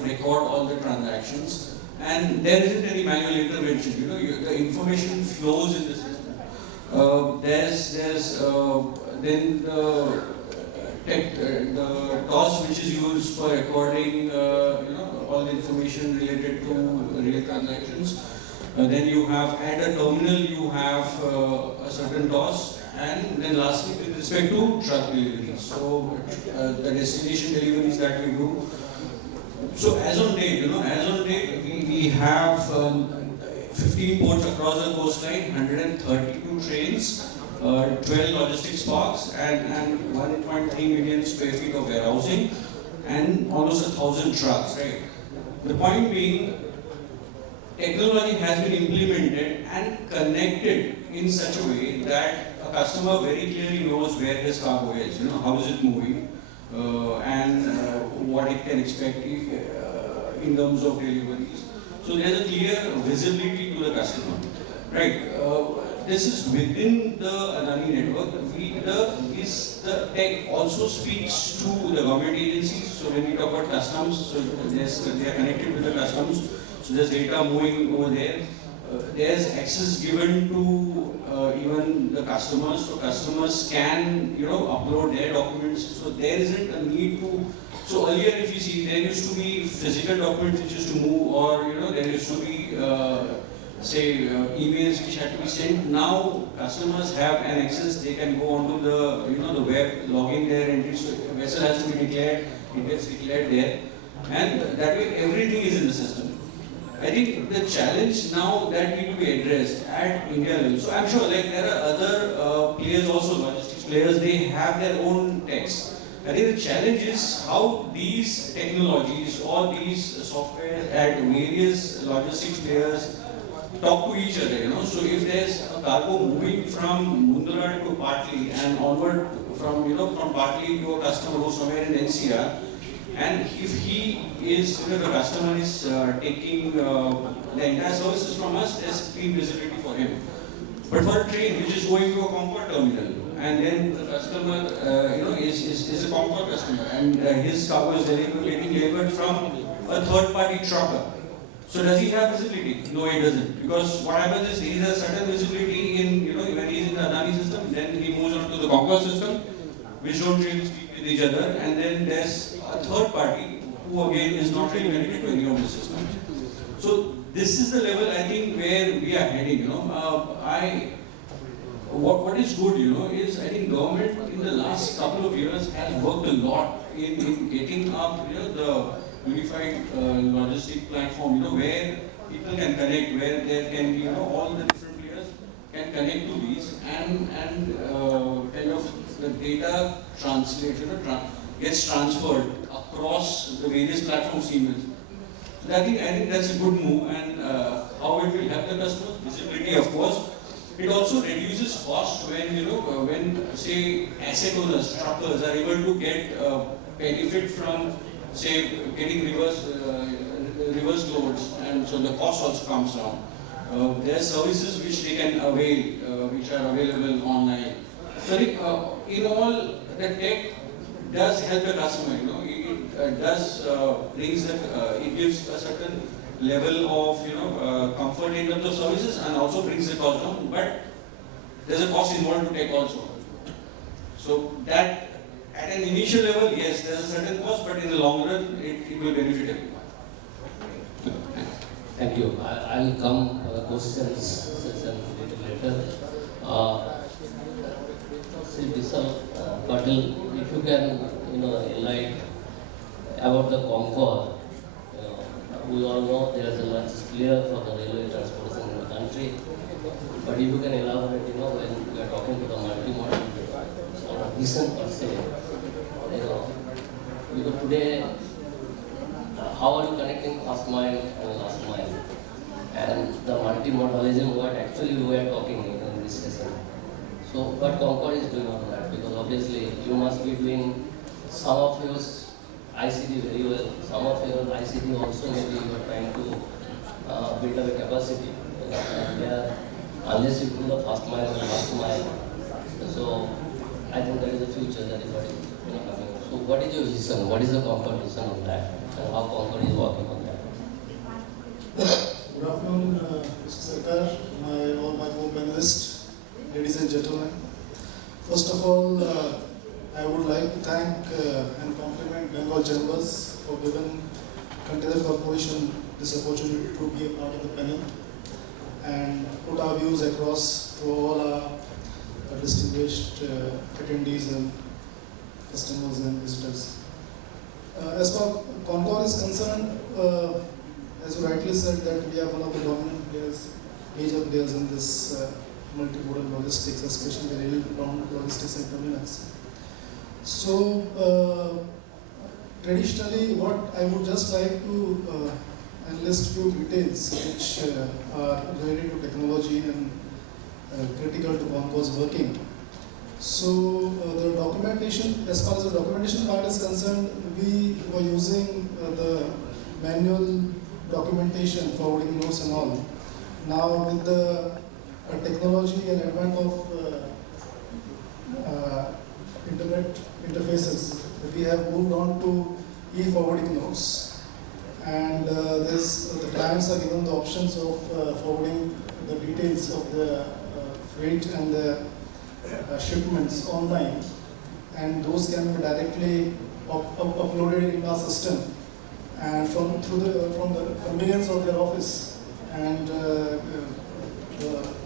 of record all the transactions, and there isn't any manual intervention. The information flows in the system. Then the TOS which is used for recording all the information related to real transactions. Then you have at a terminal you have a certain TOS, and then lastly with respect to truck deliveries. So the destination deliveries that we do. So as on date, we have 15 ports across the coastline, 132 trains, 12 logistics parks, and 1.3 million square feet of warehousing, and almost 1,000 trucks. Right. The point being, technology has been implemented and connected in such a way that a customer very clearly knows where his cargo is. How is it moving, and what it can expect in terms of deliveries. So there's a clear visibility to the customer. Right. This is within the Adani network. The tech also speaks to the government agencies. So when we talk about customs, so they are connected with the customs. So there's data moving over there. There's access given to even the customers. So customers can upload their documents. So there isn't a need to. So earlier, if you see, there used to be physical documents which used to move, or there used to be emails which had to be sent. Now customers have an access. They can go onto the web, log in their entries. So vessel has to be declared. It gets declared there, and that way everything is in the system. I think the challenge now that need to be addressed at India level. So I'm sure there are other players also, logistics players. They have their own techs. I think the challenge is how these technologies or these software at various logistics players talk to each other. So if there's a cargo moving from Mundra to Patli and onward from Patli to a customer who's somewhere in NCR, and if he is, the customer is taking the entire services from us, there's clean visibility for him. But for a train which is going to a Conclave terminal, and then the customer, is a Conclave customer, and his cargo is getting delivered from a third-party trucker. So does he have visibility? No, he doesn't. Because what happens is he has a certain visibility in, when he's in the Adani system, then he moves on to the Conclave system, which don't really speak with each other, and then there's a third party who again is not really connected to any of the systems. So this is the level I think where we are heading. What is good, is I think government in the last couple of years has worked a lot in getting up, the unified logistic platform, where people can connect, where there can be, all the different players can connect to these, and kind of the data gets transferred across the various platforms seamlessly. So I think that's a good move, and how it will help the customers, visibility of course. It also reduces cost when say asset owners, truckers are able to get benefit from say getting reverse loads, and so the cost also comes down. There are services which they can avail, which are available online. So in all, the tech does help the customer. It does it gives a certain level of comfort in terms of services, and also brings the cost down. But there's a cost involved to tech also. So that at an initial level, yes, there's a certain cost, but in the long run, it will benefit everyone. Thank you. I'll come to the questions session a little later. Mr. Patil, if you can, enlighten about the Conclave. We all know there is a large player for the railway transportation in the country. But if you can elaborate, when we are talking to the multi-modal or a vision per se, because today, how are you connecting first mile and last mile? And the multi-modalism, what actually we are talking in this session. So what Conclave is doing on that? Because obviously you must be doing some of your ICT very well, some of your ICT also maybe you are trying to build up a capacity. Unless you do the first mile and last mile. So I think that is the future that is what is coming. So what is your vision? What is the Conclave vision on that? And how Conclave is working? Container Corporation this opportunity to be a part of the panel and put our views across to all our distinguished attendees and customers and visitors. As far Conclave is concerned, as you rightly said, that we are one of the dominant players, major players in this multimodal logistics, especially the rail-bound logistics and terminals. So, traditionally, what I would just like to enlist few details which are related to technology and critical to Conclave's working. So, the documentation, as far as the documentation part is concerned, we were using the manual documentation, forwarding notes and all. Now, with the technology and advent of internet interfaces, we have moved on to e-forwarding notes, and the clients are given the options of forwarding the details of the freight and the shipments online, and those can be directly uploaded in our system, and from the convenience of their office, and the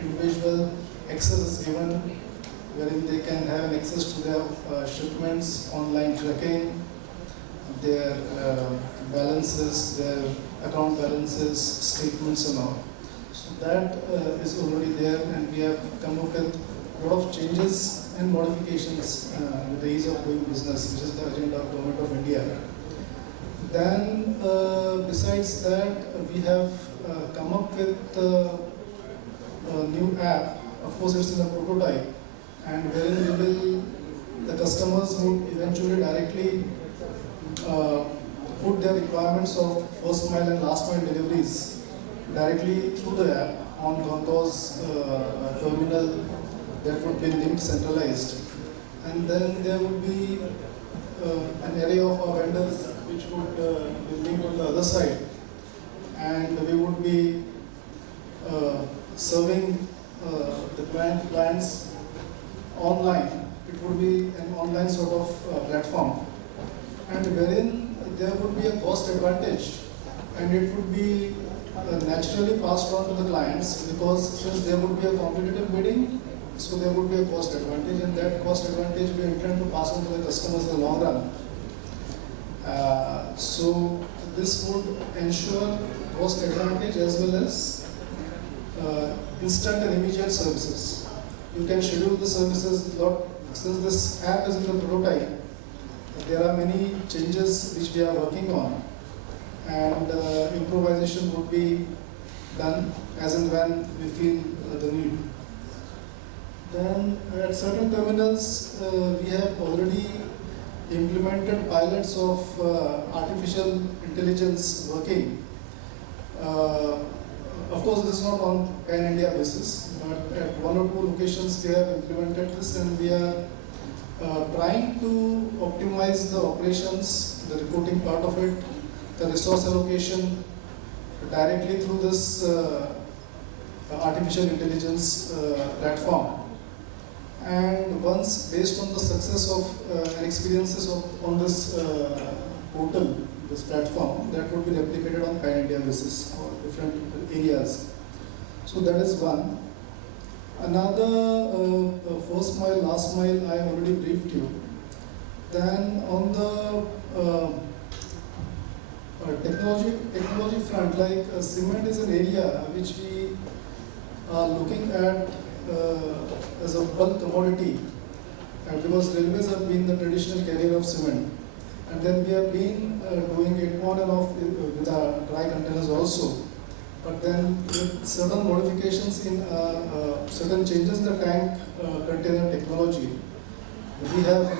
individual access is given, wherein they can have an access to their shipments, online tracking, their balances, their account balances, statements and all. So that is already there, and we have come up with a lot of changes and modifications with the ease of doing business, which is the agenda of Government of India. Then, besides that, we have come up with a new app. Of course, it's in a prototype, and wherein the customers would eventually directly put their requirements of first mile and last mile deliveries directly through the app on Conclave's terminal that would be linked centralized. And then there would be an array of our vendors which would be linked on the other side, and we would be serving the clients online. It would be an online sort of platform, and wherein there would be a cost advantage, and it would be naturally passed on to the clients, because since there would be a competitive bidding, so there would be a cost advantage, and that cost advantage we intend to pass on to the customers in the long run. So this would ensure cost advantage as well as instant and immediate services. You can schedule the services. Since this app is in the prototype, there are many changes which we are working on, and improvisation would be done as and when we feel the need. Then at certain terminals, we have already implemented pilots of artificial intelligence working. Of course, this is not on pan-India basis, but at one or two locations we have implemented this, and we are trying to optimize the operations, the reporting part of it, the resource allocation directly through this artificial intelligence platform. And once, based on the success of and experiences on this portal, this platform, that would be replicated on pan-India basis or different areas. So that is one. Another, first mile, last mile, I have already briefed you. Then on the technology front, like cement is an area which we are looking at as a bulk commodity, because railways have been the traditional carrier of cement, and then we have been doing it on and off with our dry containers also. But then with certain modifications in certain changes in the tank container technology, we have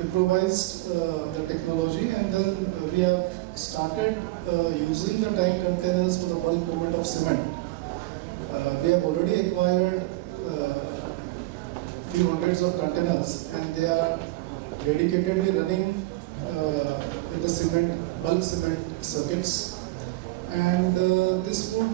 improvised the technology, and then we have started using the tank containers for the bulk movement of cement. We have already acquired few hundreds of containers, and they are dedicatedly running in the bulk cement circuits, and this would